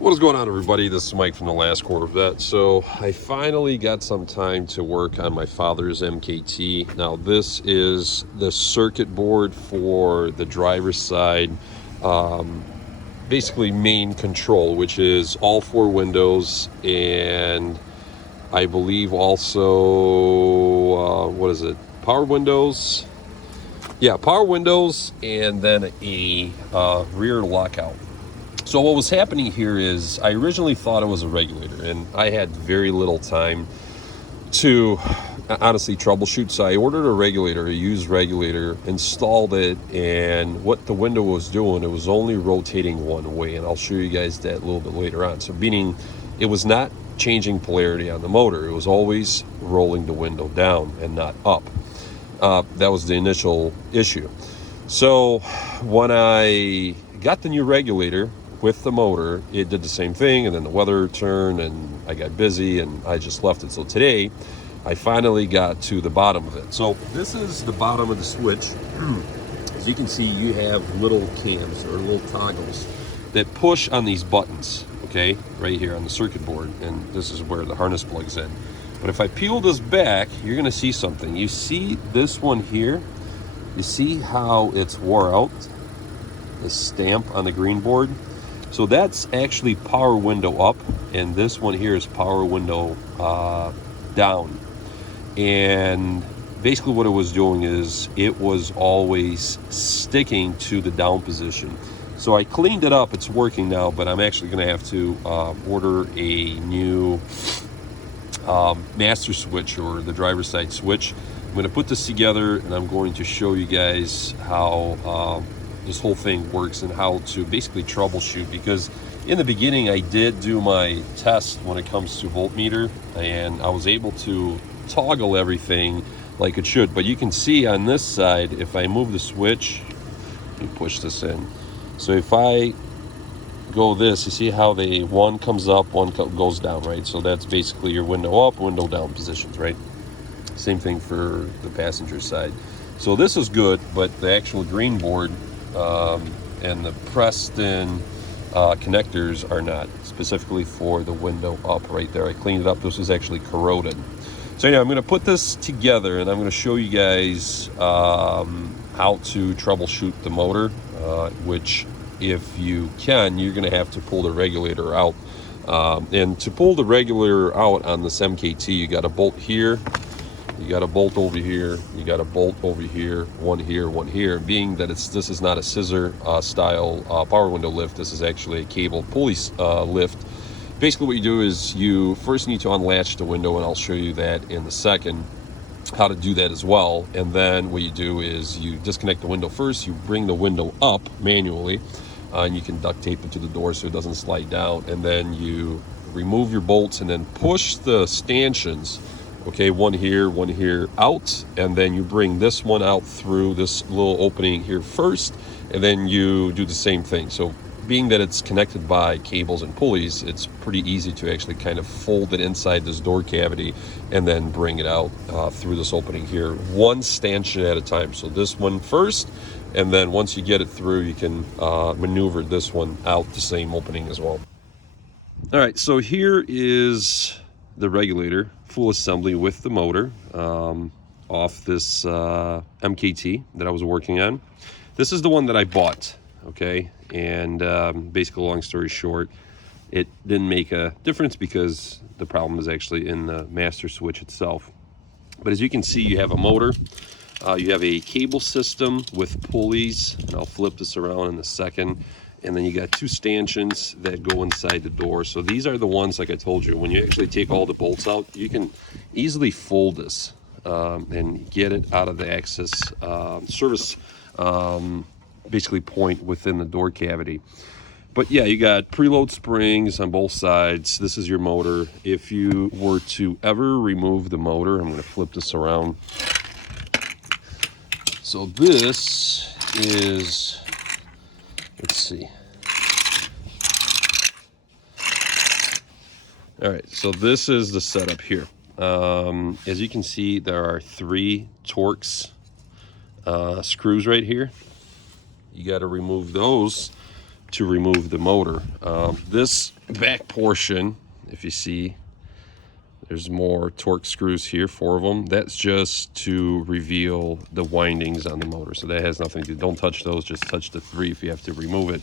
What is going on, everybody? This is Mike from the Last Corvette. So I finally got some time to work on my father's MKT. Now this is the circuit board for the driver's side, basically main control, which is all four windows, and I believe also, what is it? Power windows? Yeah, power windows, and then a rear lockout. So what was happening here is I originally thought it was a regulator, and I had very little time to honestly troubleshoot. So I ordered a regulator, a used regulator, installed it, and what the window was doing, it was only rotating one way, and I'll show you guys that a little bit later on. So meaning it was not changing polarity on the motor. It was always rolling the window down and not up. That was the initial issue. So when I got the new regulator with the motor, it did the same thing, and then the weather turned and I got busy and I just left it. So today I finally got to the bottom of it. So this is the bottom of the switch. As you can see, you have little cams or little toggles that push on these buttons, okay, right here on the circuit board, and this is where the harness plugs in. But if I peel this back, you're gonna see something. You see this one here? You see how it's wore out? The stamp on the green board? So that's actually power window up, and this one here is power window down. And basically what it was doing is it was always sticking to the down position. So I cleaned it up, it's working now, but I'm actually gonna have to order a new master switch, or the driver's side switch. I'm gonna put this together and I'm going to show you guys how this whole thing works and how to basically troubleshoot, because in the beginning I did do my test when it comes to voltmeter, and I was able to toggle everything like it should. But you can see on this side, if I move the switch, let me push this in. So if I go this, you see how the one comes up, one goes down, right? So that's basically your window up, window down positions, right? Same thing for the passenger side. So this is good, but the actual green board and the pressed in connectors are not, specifically for the window up right there. I cleaned it up. This was actually corroded. So anyway, I'm going to put this together and I'm going to show you guys how to troubleshoot the motor, which if you can, you're going to have to pull the regulator out. And to pull the regulator out on this MKT, you got a bolt here, you got a bolt over here, you got a bolt over here, one here. Being that this is not a scissor style power window lift, this is actually a cable pulley lift. Basically what you do is you first need to unlatch the window, and I'll show you that in a second, how to do that as well. And then what you do is you disconnect the window first, you bring the window up manually, and you can duct tape it to the door so it doesn't slide down, and then you remove your bolts and then push the stanchions, okay, one here out, and then you bring this one out through this little opening here first, and then you do the same thing. So being that it's connected by cables and pulleys, it's pretty easy to actually kind of fold it inside this door cavity and then bring it out through this opening here, one stanchion at a time. So this one first, and then once you get it through, you can maneuver this one out the same opening as well. All right, so here is the regulator, full assembly with the motor, off this MKT that I was working on. This is the one that I bought, okay? And basically, long story short, it didn't make a difference because the problem is actually in the master switch itself. But as you can see, you have a motor, you have a cable system with pulleys, and I'll flip this around in a second. And then you got two stanchions that go inside the door. So these are the ones, like I told you, when you actually take all the bolts out, you can easily fold this and get it out of the access service basically point within the door cavity. But yeah, you got preload springs on both sides. This is your motor. If you were to ever remove the motor, I'm going to flip this around. So this is, let's see. All right, so this is the setup here. As you can see, there are 3 Torx screws right here. You got to remove those to remove the motor. This back portion, if you see, there's more torque screws here, 4 of them. That's just to reveal the windings on the motor. So that has nothing to do. Don't touch those, just touch the 3 if you have to remove it.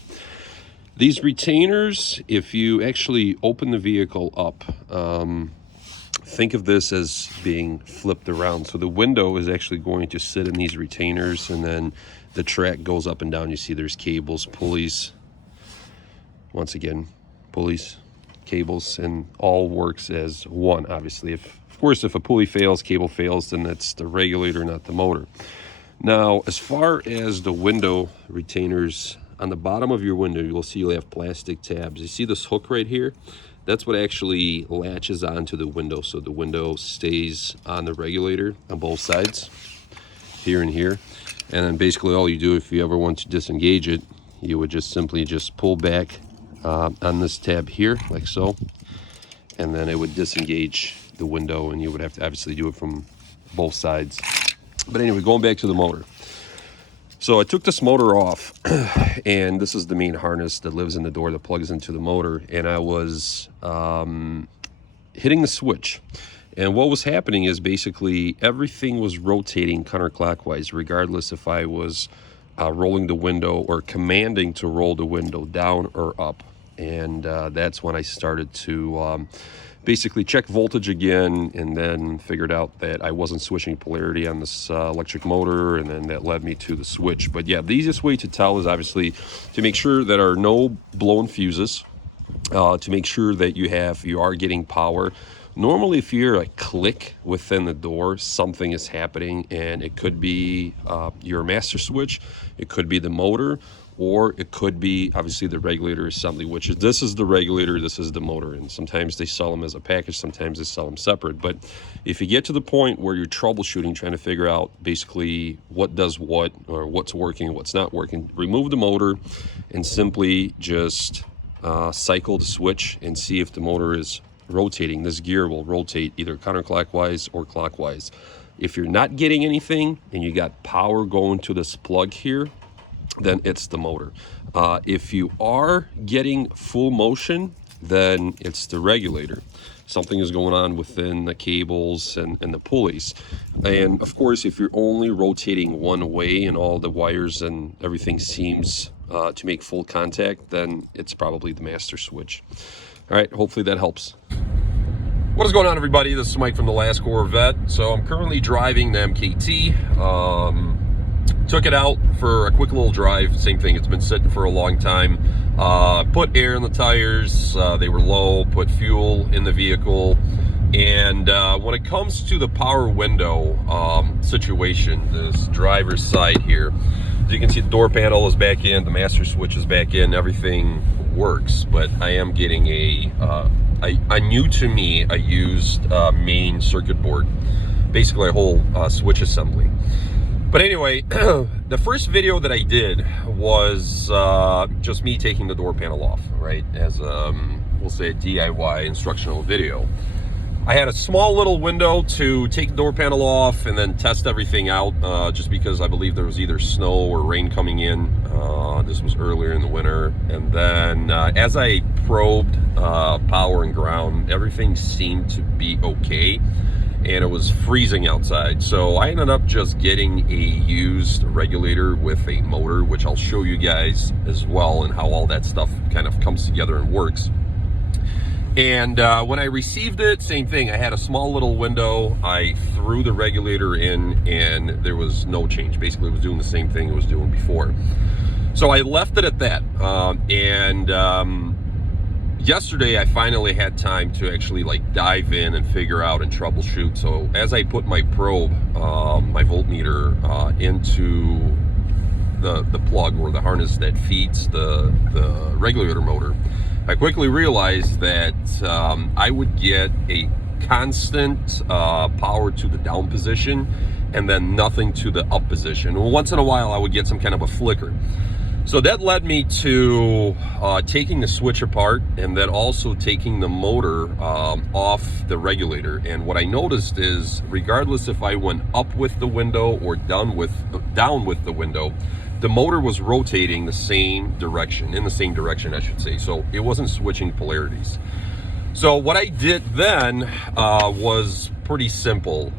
These retainers, if you actually open the vehicle up, think of this as being flipped around. So the window is actually going to sit in these retainers, and then the track goes up and down. You see there's cables, pulleys. Once again, pulleys, cables, and all works as one, obviously. Of course, if a pulley fails, cable fails, then that's the regulator, not the motor. Now, as far as the window retainers, on the bottom of your window, you'll see you'll have plastic tabs. You see this hook right here? That's what actually latches onto the window, so the window stays on the regulator on both sides, here and here. And then basically all you do, if you ever want to disengage it, you would just simply just pull back on this tab here, like so, and then it would disengage the window, and you would have to obviously do it from both sides. But anyway, going back to the motor. So I took this motor off, and this is the main harness that lives in the door that plugs into the motor, and I was hitting the switch. And what was happening is basically everything was rotating counterclockwise, regardless if I was rolling the window or commanding to roll the window down or up. And that's when I started to basically check voltage again, and then figured out that I wasn't switching polarity on this electric motor, and then that led me to the switch. But yeah, the easiest way to tell is obviously to make sure that there are no blown fuses, to make sure that you are getting power. Normally, if you hear a click within the door, something is happening, and it could be your master switch, it could be the motor, or it could be obviously the regulator assembly, which is, this is the regulator, this is the motor. And sometimes they sell them as a package, sometimes they sell them separate. But if you get to the point where you're troubleshooting, trying to figure out basically what does what, or what's working and what's not working, remove the motor and simply just cycle the switch and see if the motor is rotating. This gear will rotate either counterclockwise or clockwise. If you're not getting anything and you got power going to this plug here, then it's the motor. If you are getting full motion, then it's the regulator. Something is going on within the cables and the pulleys. And of course, if you're only rotating one way and all the wires and everything seems to make full contact, then it's probably the master switch. All right, hopefully that helps. What is going on, everybody? This is Mike from the Last Corvette. So I'm currently driving the MKT. Took it out for a quick little drive. Same thing, it's been sitting for a long time. Put air in the tires, they were low, put fuel in the vehicle. And when it comes to the power window situation, this driver's side here, as you can see, the door panel is back in, the master switch is back in, everything works. But I am getting a new to me, a used main circuit board, basically a whole switch assembly. But anyway, the first video that I did was just me taking the door panel off, right? As we'll say a DIY instructional video. I had a small little window to take the door panel off and then test everything out, just because I believe there was either snow or rain coming in. This was earlier in the winter. And then as I probed power and ground, everything seemed to be okay. And it was freezing outside. So I ended up just getting a used regulator with a motor, which I'll show you guys as well, and how all that stuff kind of comes together and works. And when I received it, same thing. I had a small little window. I threw the regulator in and there was no change. Basically, it was doing the same thing it was doing before. So I left it at that. Yesterday, I finally had time to actually like dive in and figure out and troubleshoot. So as I put my probe, my voltmeter into the plug or the harness that feeds the regulator motor, I quickly realized that I would get a constant power to the down position and then nothing to the up position. Once in a while, I would get some kind of a flicker. So that led me to taking the switch apart, and then also taking the motor off the regulator. And what I noticed is, regardless if I went up with the window or down with the window, the motor was rotating the same direction, in the same direction, I should say. So it wasn't switching polarities. So what I did then was pretty simple.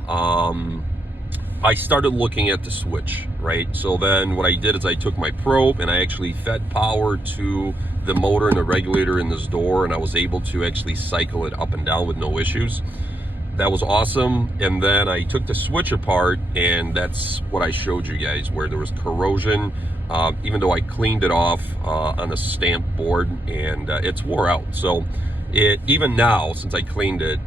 I started looking at the switch, right? So then what I did is I took my probe and I actually fed power to the motor and the regulator in this door, and I was able to actually cycle it up and down with no issues. That was awesome. And then I took the switch apart, and that's what I showed you guys, where there was corrosion, even though I cleaned it off on a stamped board, and it's wore out. So even now, since I cleaned it,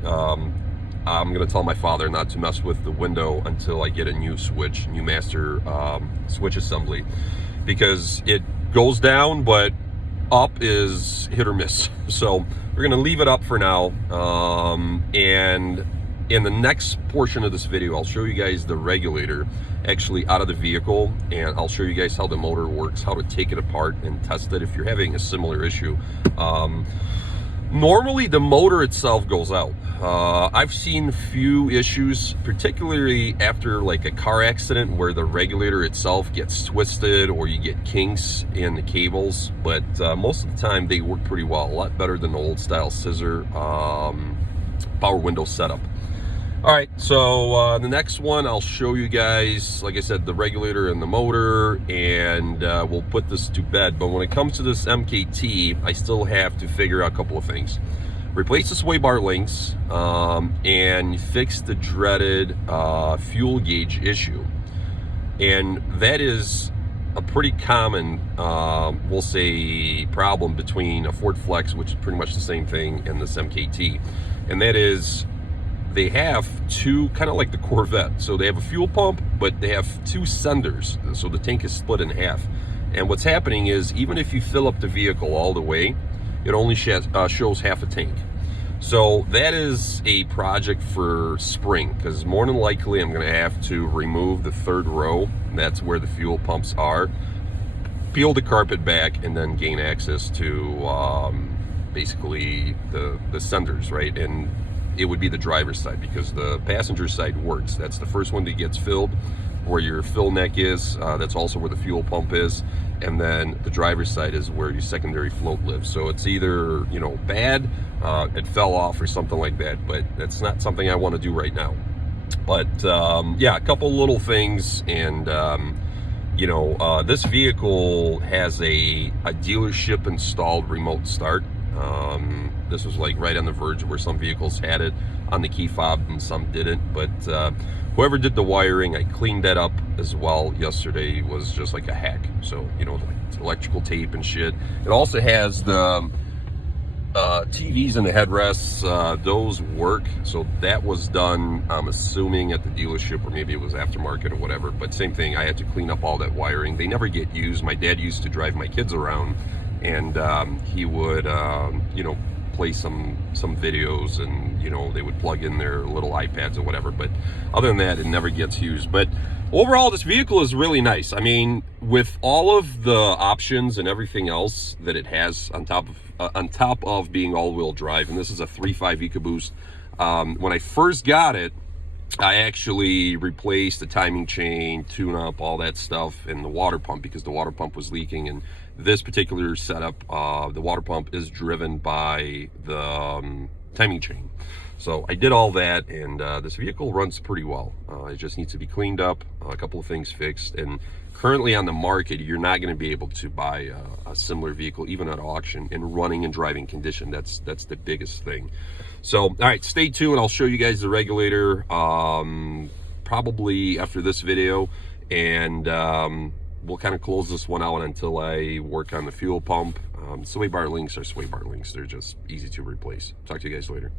I'm gonna tell my father not to mess with the window until I get a new switch, new master switch assembly, because it goes down, but up is hit or miss. So we're gonna leave it up for now. And in the next portion of this video, I'll show you guys the regulator actually out of the vehicle, and I'll show you guys how the motor works, how to take it apart and test it if you're having a similar issue. Normally the motor itself goes out. I've seen few issues, particularly after like a car accident, where the regulator itself gets twisted or you get kinks in the cables, but most of the time they work pretty well, a lot better than the old style scissor power window setup. All right, so the next one I'll show you guys, like I said, the regulator and the motor, and we'll put this to bed. But when it comes to this MKT, I still have to figure out a couple of things. Replace the sway bar links and fix the dreaded fuel gauge issue. And that is a pretty common, we'll say, problem between a Ford Flex, which is pretty much the same thing, and this MKT. And that is, they have two, kind of like the Corvette. So they have a fuel pump, but they have two senders. So the tank is split in half. And what's happening is, even if you fill up the vehicle all the way, it only shows half a tank. So that is a project for spring, because more than likely I'm gonna have to remove the third row. And that's where the fuel pumps are. Peel the carpet back and then gain access to basically the senders, right? And it would be the driver's side, because the passenger side works. That's the first one that gets filled, where your fill neck is. That's also where the fuel pump is. And then the driver's side is where your secondary float lives. So it's either, you know, bad, it fell off or something like that, but that's not something I want to do right now. But yeah, a couple little things. And you know, this vehicle has a dealership installed remote start. This was like right on the verge where some vehicles had it on the key fob and some didn't. But whoever did the wiring, I cleaned that up as well yesterday. Was just like a hack. So, you know, like electrical tape and shit. It also has the TVs and the headrests. Those work. So that was done, I'm assuming, at the dealership, or maybe it was aftermarket or whatever. But same thing, I had to clean up all that wiring. They never get used. My dad used to drive my kids around, and he would you know, play some videos, and you know, they would plug in their little iPads or whatever. But other than that, it never gets used. But overall, this vehicle is really nice. I mean, with all of the options and everything else that it has on top of being all-wheel drive, and this is a 3.5 EcoBoost. When I first got it, I actually replaced the timing chain, tune-up, all that stuff, and the water pump, because the water pump was leaking. And this particular setup, the water pump is driven by the timing chain. So I did all that, and this vehicle runs pretty well. It just needs to be cleaned up, a couple of things fixed. And currently on the market, you're not going to be able to buy a similar vehicle, even at auction, in running and driving condition. That's the biggest thing. So, all right, stay tuned. I'll show you guys the regulator probably after this video, and we'll kind of close this one out until I work on the fuel pump. Sway bar links are sway bar links. They're just easy to replace. Talk to you guys later.